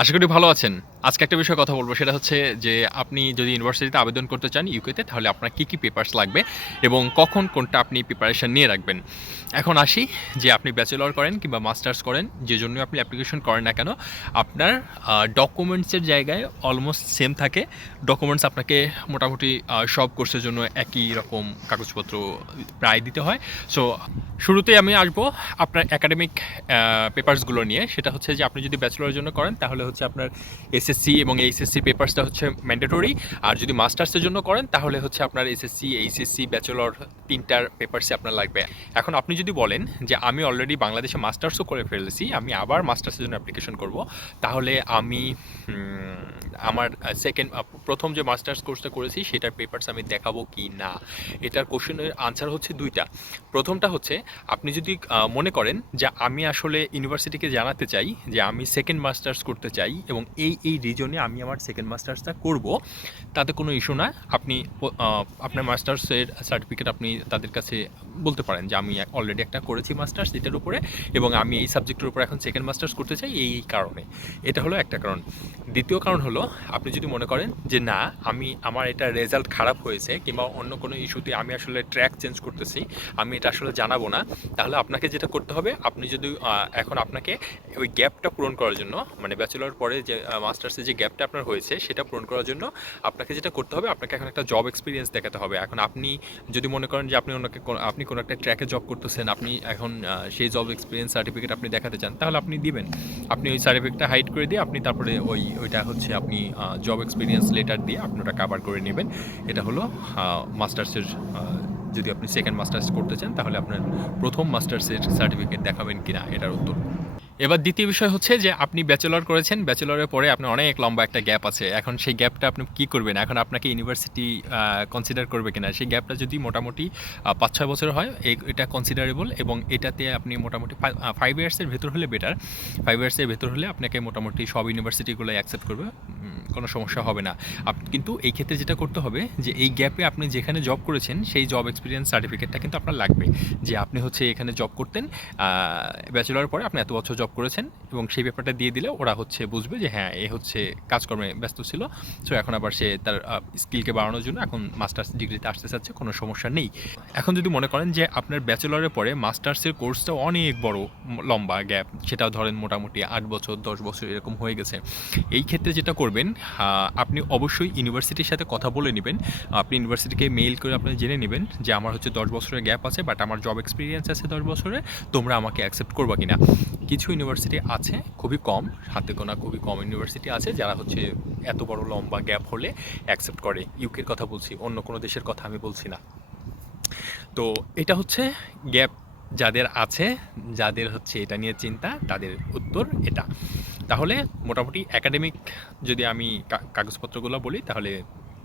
আশা করি ভালো আছেন। আজকে একটা বিষয়ে কথা বলব, সেটা হচ্ছে যে আপনি যদি ইউনিভার্সিটিতে আবেদন করতে চান ইউকেতে, তাহলে আপনার কী পেপারস লাগবে এবং কখন কোনটা আপনি প্রিপারেশন নিয়ে রাখবেন। এখন আসি যে আপনি ব্যাচেলর করেন কিংবা মাস্টার্স করেন, যে জন্যই আপনি অ্যাপ্লিকেশন করেন না কেন, আপনার ডকুমেন্টসের জায়গায় অলমোস্ট সেম থাকে। ডকুমেন্টস আপনাকে মোটামুটি সব কোর্সের জন্য একই রকম কাগজপত্র প্রায় দিতে হয়। সো শুরুতেই আমি আসবো আপনার একাডেমিক পেপারসগুলো নিয়ে। সেটা হচ্ছে যে আপনি যদি ব্যাচেলরের জন্য করেন তাহলে হচ্ছে আপনার এসএসসি এবং এইচএসসি পেপারসটা হচ্ছে ম্যান্ডেটরি। আর যদি মাস্টার্সের জন্য করেন তাহলে হচ্ছে আপনার এসএসসি, এইচএসসি, ব্যাচেলর তিনটার পেপারসই আপনার লাগবে। এখন আপনি যদি বলেন যে আমি অলরেডি বাংলাদেশে মাস্টার্সও করে ফেলেছি, আমি আবার মাস্টার্সের জন্য অ্যাপ্লিকেশন করব, তাহলে আমি আমার প্রথম যে মাস্টার্স কোর্সটা করেছি সেটার পেপারস আমি দেখাবো কি না। এটার কোশ্চেনের আনসার হচ্ছে দুইটা। প্রথমটা হচ্ছে আপনি যদি মনে করেন যে আমি আসলে ইউনিভার্সিটিকে জানাতে চাই যে আমি সেকেন্ড মাস্টার্স করতে চাই এবং এই রিজনে আমি আমার সেকেন্ড মাস্টার্সটা করব, তাতে কোনো ইস্যু না। আপনি আপনার মাস্টার্সের সার্টিফিকেট আপনি তাদের কাছে বলতে পারেন যে আমি অলরেডি একটা করেছি মাস্টার্স এটার উপরে এবং আমি এই সাবজেক্টের উপর এখন সেকেন্ড মাস্টার্স করতে চাই এই কারণে। এটা হলো একটা কারণ। দ্বিতীয় কারণ হলো আপনি যদি মনে করেন যে না, আমার এটা রেজাল্ট খারাপ হয়েছে কিংবা অন্য কোনো ইস্যুতে আমি আসলে ট্র্যাক চেঞ্জ করতেছি, আমি এটা আসলে জানাবো না, তাহলে আপনাকে যেটা করতে হবে, আপনি যদি এখন আপনাকে ওই গ্যাপটা পূরণ করার জন্য, মানে ব্যাচেলর পরে যে মাস্টার্সে যে গ্যাপটা আপনার হয়েছে সেটা পূরণ করার জন্য আপনাকে যেটা করতে হবে, আপনাকে এখন একটা জব এক্সপিরিয়েন্স দেখাতে হবে। এখন আপনি যদি মনে করেন যে আপনি কোনো একটা ট্র্যাকে জব করতেছেন, আপনি এখন সেই জব এক্সপিরিয়েন্স সার্টিফিকেট আপনি দেখাতে চান, তাহলে আপনি দিবেন। আপনি ওই সার্টিফিকেটটা হাইড করে দিয়ে আপনি তারপরে ওইটা হচ্ছে আপনি জব এক্সপিরিয়েন্স লেটার দিয়ে আপনি ওটা কাভার করে নেবেন। এটা হলো মাস্টার্সের, যদি আপনি সেকেন্ড মাস্টার্স করতে চান তাহলে আপনার প্রথম মাস্টার্সের সার্টিফিকেট দেখাবেন কিনা এটার উত্তর। এবার দ্বিতীয় বিষয় হচ্ছে যে আপনি ব্যাচেলর করেছেন, ব্যাচেলরের পরে আপনার অনেক লম্বা একটা গ্যাপ আছে। এখন সেই গ্যাপটা আপনি কী করবেন, এখন আপনাকে ইউনিভার্সিটি কনসিডার করবে কিনা। সেই গ্যাপটা যদি মোটামুটি 5-6 বছর হয় এটা কনসিডারেবল এবং এটাতে আপনি মোটামুটি 5 ইয়ার্সের ভেতর হলে বেটার। 5 ইয়ার্সের ভেতর হলে আপনাকে মোটামুটি সব ইউনিভার্সিটিগুলো অ্যাকসেপ্ট করবে, কোনো সমস্যা হবে না। কিন্তু এই ক্ষেত্রে যেটা করতে হবে যে এই গ্যাপে আপনি যেখানে জব করেছেন সেই জব এক্সপিরিয়েন্স সার্টিফিকেটটা কিন্তু আপনার লাগবে, যে আপনি হচ্ছে এখানে জব করতেন, ব্যাচেলরের পরে আপনি এত বছর জব করেছেন, এবং সেই পেপারটা দিয়ে দিলে ওরা হচ্ছে বুঝবে যে হ্যাঁ এ হচ্ছে কাজকর্মে ব্যস্ত ছিল, সো এখন আবার সে তার স্কিলকে বাড়ানোর জন্য এখন মাস্টার্স ডিগ্রিতে আসতে চাচ্ছে, কোনো সমস্যা নেই। এখন যদি মনে করেন যে আপনার ব্যাচেলরের পরে মাস্টার্সের কোর্সটা অনেক বড় লম্বা গ্যাপ, সেটাও ধরেন মোটামুটি 8 বছর 10 বছর এরকম হয়ে গেছে, এই ক্ষেত্রে যেটা করবেন, আপনি অবশ্যই ইউনিভার্সিটির সাথে কথা বলে নেবেন। আপনি ইউনিভার্সিটিকে মেইল করে আপনি জেনে নেবেন যে আমার হচ্ছে 10 বছরের গ্যাপ আছে, বাট আমার জব এক্সপিরিয়েন্স আছে 10 বছরের, তোমরা আমাকে অ্যাকসেপ্ট করবা কিনা। কিছু ইউনিভার্সিটি আছে, খুবই কম, হাতে গোনা খুবই কম ইউনিভার্সিটি আছে যারা হচ্ছে এত বড় লম্বা গ্যাপ হলে অ্যাকসেপ্ট করে। ইউকের কথা বলছি, অন্য কোনো দেশের কথা আমি বলছি না। তো এটা হচ্ছে গ্যাপ যাদের আছে, যাদের হচ্ছে এটা নিয়ে চিন্তা, তাদের উত্তর এটা। তাহলে মোটামুটি একাডেমিক যদি আমি কাগজপত্রগুলো বলি, তাহলে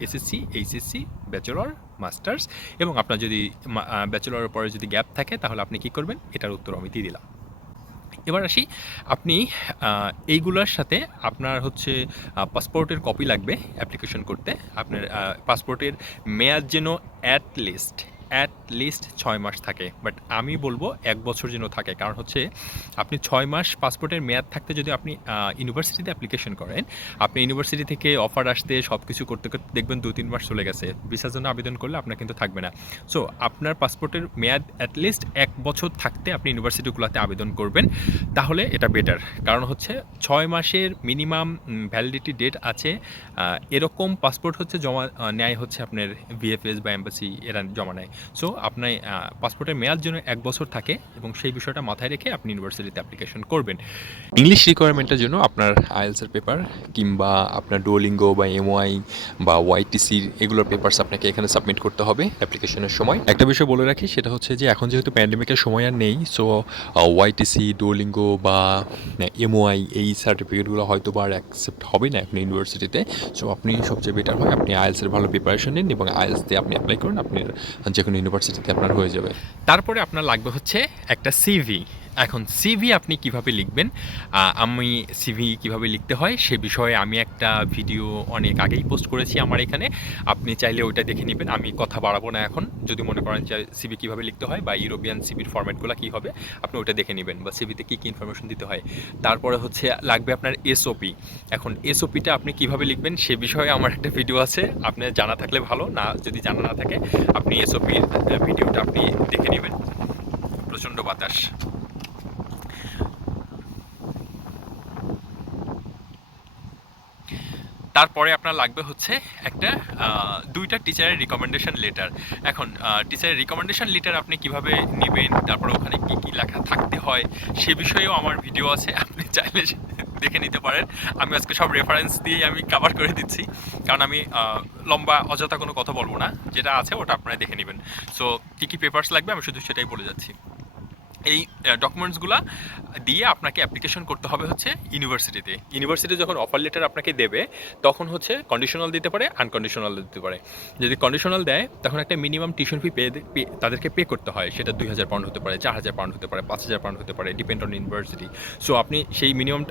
এসএসসি, এইচএসসি, ব্যাচেলর, মাস্টার্স, এবং আপনার যদি ব্যাচেলরের পরে যদি গ্যাপ থাকে তাহলে আপনি কী করবেন, এটার উত্তর আমি দিয়ে দিলাম। এবার আসি, আপনি এইগুলোর সাথে আপনার হচ্ছে পাসপোর্টের কপি লাগবে অ্যাপ্লিকেশন করতে। আপনার পাসপোর্টের মেয়াদ যেন অ্যাট লিস্ট 6 মাস থাকে, বাট আমি বলবো 1 বছর যেন থাকে। কারণ হচ্ছে আপনি 6 মাস পাসপোর্টের মেয়াদ থাকতে যদি আপনি ইউনিভার্সিটিতে অ্যাপ্লিকেশন করেন, আপনি ইউনিভার্সিটি থেকে অফার আসতে সব কিছু করতে করতে দেখবেন 2-3 মাস চলে গেছে, ভিসার জন্য আবেদন করলে আপনার কিন্তু থাকবে না। সো আপনার পাসপোর্টের মেয়াদ অ্যাটলিস্ট 1 বছর থাকতে আপনি ইউনিভার্সিটিগুলোতে আবেদন করবেন, তাহলে এটা বেটার। কারণ হচ্ছে 6 মাসের মিনিমাম ভ্যালিডিটি ডেট আছে, এরকম পাসপোর্ট হচ্ছে জমা নেয় হচ্ছে আপনার ভিএফএস বা এম্বাসি, এরা জমা নেয়। সো আপনার পাসপোর্টের মেয়াদ যেন 1 বছর থাকে এবং সেই বিষয়টা মাথায় রেখে আপনি ইউনিভার্সিটিতে অ্যাপ্লিকেশন করবেন। ইংলিশ রিকোয়ারমেন্টের জন্য আপনার আইএলসের পেপার কিংবা আপনার ডুওলিঙ্গো বা এমওআই বা ওয়াইটিসি এগুলোর পেপারস আপনাকে এখানে সাবমিট করতে হবে অ্যাপ্লিকেশনের সময়। একটা বিষয় বলে রাখি, সেটা হচ্ছে যে এখন যেহেতু প্যান্ডেমিকের সময় আর নেই, সো ওয়াইটিসি, ডুওলিঙ্গো বা এমওআই এই সার্টিফিকেটগুলো হয়তো বা আর অ্যাকসেপ্ট হবে না এখন ইউনিভার্সিটিতে। সো আপনি সবচেয়ে বেটার হয় আপনি আইএলসের ভালো প্রিপারেশন নিন এবং আইএলস দিয়ে আপনি অ্যাপ্লাই করুন, আপনার যে কোনো ইউনিভার্সিটিতে আপনার হয়ে যাবে। তারপরে আপনার লাগবে হচ্ছে একটা সিভি। এখন সিভি আপনি কিভাবে লিখবেন? আমি সিভি কিভাবে লিখতে হয় সে বিষয়ে আমি একটা ভিডিও অনেক আগেই পোস্ট করেছি আমার এখানে। আপনি চাইলে ওইটা দেখে নিবেন। আমি কথা বাড়াবো না এখন। যদি মনে করেন যে সিভি কিভাবে লিখতে হয় বা ইউরোপিয়ান সিভির ফরম্যাটগুলা কি হবে, আপনি ওইটা দেখে নিবেন বা সিভিতে কি, কি ইনফরমেশন দিতে হয়। তারপরে হচ্ছে লাগবে আপনার এসওপি। এখন এসওপিটা আপনি কিভাবে লিখবেন সে বিষয়ে আমার একটা ভিডিও আছে। আপনার জানা থাকলে ভালো, না যদি জানা না থাকে আপনি এসওপির ভিডিওটা আপনি দেখে নিবেন। প্রচণ্ড বাতাস। তারপরে আপনার লাগবে হচ্ছে একটা ২ টা টিচারের রিকমেন্ডেশন লেটার। এখন টিচারের রিকমেন্ডেশন লেটার আপনি কিভাবে নিবেন, তারপরে ওখানে কি, কি লেখা থাকতে হয় সে বিষয়েও আমার ভিডিও আছে। আপনি চাইলে দেখে নিতে পারেন। আমি আজকে সব রেফারেন্স দিয়েই আমি কভার করে দিচ্ছি। কারণ আমি লম্বা অযথা কোনো কথা বলব না। যেটা আছে ওটা আপনারা দেখে নিবেন। সো কী, কী পেপারস লাগবে আমি শুধু সেটাই বলে যাচ্ছি। এই ডকুমেন্টসগুলা দিয়ে আপনাকে অ্যাপ্লিকেশন করতে হবে হচ্ছে ইউনিভার্সিটিতে। ইউনিভার্সিটি যখন অফার লেটার আপনাকে দেবে তখন হচ্ছে কন্ডিশনাল দিতে পারে, আনকন্ডিশনাল দিতে পারে। যদি কন্ডিশনাল দেয় তখন একটা মিনিমাম টিউশন ফি তাদেরকে পে করতে হয়। সেটা ২,০০০ পাউন্ড হতে পারে, ৪,০০০ পাউন্ড হতে পারে, ৫,০০০ পাউন্ড হতে পারে, ডিপেন্ড অন ইউনিভার্সিটি। সো আপনি সেই মিনিমাম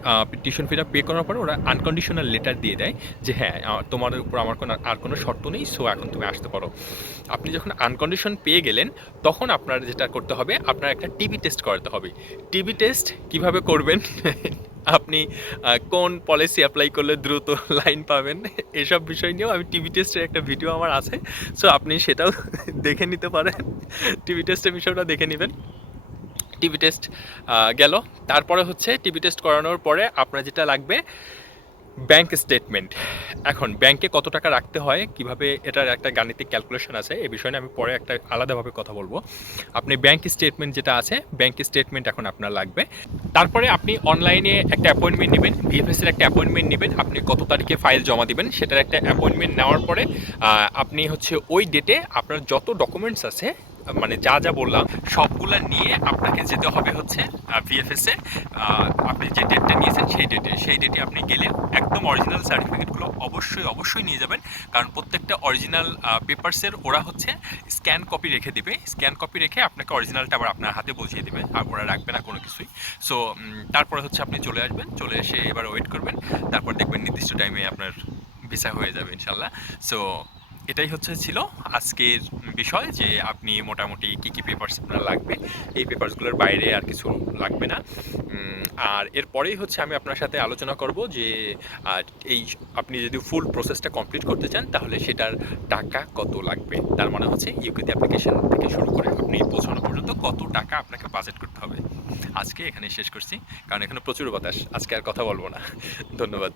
টিউশন ফিটা পে করার পরে ওরা আনকন্ডিশনাল লেটার দিয়ে দেয় যে হ্যাঁ তোমার উপর আমার আর কোনো শর্ত নেই, সো এখন তুমি আসতে পারো। আপনি যখন আনকন্ডিশন পেয়ে গেলেন তখন আপনার যেটা করতে হবে, আপনার একটা টিবি টেস্ট করাতে হবে। টিবি টেস্ট কিভাবে করবেন আপনি কোন পলিসি অ্যাপ্লাই করলে দ্রুত লাইন পাবেন এসব বিষয় নিয়েও আমি টিবি টেস্টের একটা ভিডিও আমার আছে। সো আপনি সেটাও দেখে নিতে পারেন। টিবি টেস্টের বিষয়টা দেখে নেবেন। টিবি টেস্ট গেল। তারপরে হচ্ছে টিবি টেস্ট করানোর পরে আপনার যেটা লাগবে ব্যাংক স্টেটমেন্ট। এখন ব্যাংকে কত টাকা রাখতে হয়, কিভাবে এটার একটা গাণিতিক ক্যালকুলেশন আছে, এই বিষয়ে আমি পরে একটা আলাদাভাবে কথা বলবো। আপনি ব্যাংক স্টেটমেন্ট যেটা আছে, ব্যাংক স্টেটমেন্ট এখন আপনার লাগবে। তারপরে আপনি অনলাইনে একটা অ্যাপয়েন্টমেন্ট নেবেন, ভিএফএস এর একটা অ্যাপয়েন্টমেন্ট নেবেন। আপনি কত তারিখে ফাইল জমা দিবেন সেটার একটা অ্যাপয়েন্টমেন্ট নেওয়ার পরে আপনি হচ্ছে ওই ডেটে আপনার যত ডকুমেন্টস আছে, মানে যা যা বললাম সবগুলা নিয়ে আপনাকে যেতে হবে হচ্ছে ভিএফএস এ। আপনি যে ডেটটা নিয়েছেন সেই ডেটে আপনি গেলে একদম অরিজিনাল সার্টিফিকেটগুলো অবশ্যই নিয়ে যাবেন। কারণ প্রত্যেকটা অরিজিনাল পেপারসের ওরা হচ্ছে স্ক্যান কপি রেখে দেবে। স্ক্যান কপি রেখে আপনাকে অরিজিনালটা আবার আপনার হাতে বুঝিয়ে দেবে, আর ওরা রাখবে না কোনো কিছুই। সো তারপরে হচ্ছে আপনি চলে আসবেন, চলে এসে এবার ওয়েট করবেন। তারপর দেখবেন নির্দিষ্ট টাইমে আপনার ভিসা হয়ে যাবে ইনশাল্লাহ। সো এটাই ছিল আজকের বিষয়, যে আপনি মোটামুটি কী কী পেপারস আপনার লাগবে। এই পেপারসগুলোর বাইরে আর কিছু লাগবে না। আর এরপরেই আমি আপনার সাথে আলোচনা করব যে এই আপনি যদি ফুল প্রসেসটা কমপ্লিট করতে চান তাহলে সেটার টাকা কত লাগবে। তার মানে ইউকেতে অ্যাপ্লিকেশন থেকে শুরু করে আপনি পৌঁছানো পর্যন্ত কত টাকা আপনাকে বাজেট করতে হবে। আজকে এখানে শেষ করছি, কারণ এখানে প্রচুর বাতাস, আজকে আর কথা বলবো না। ধন্যবাদ।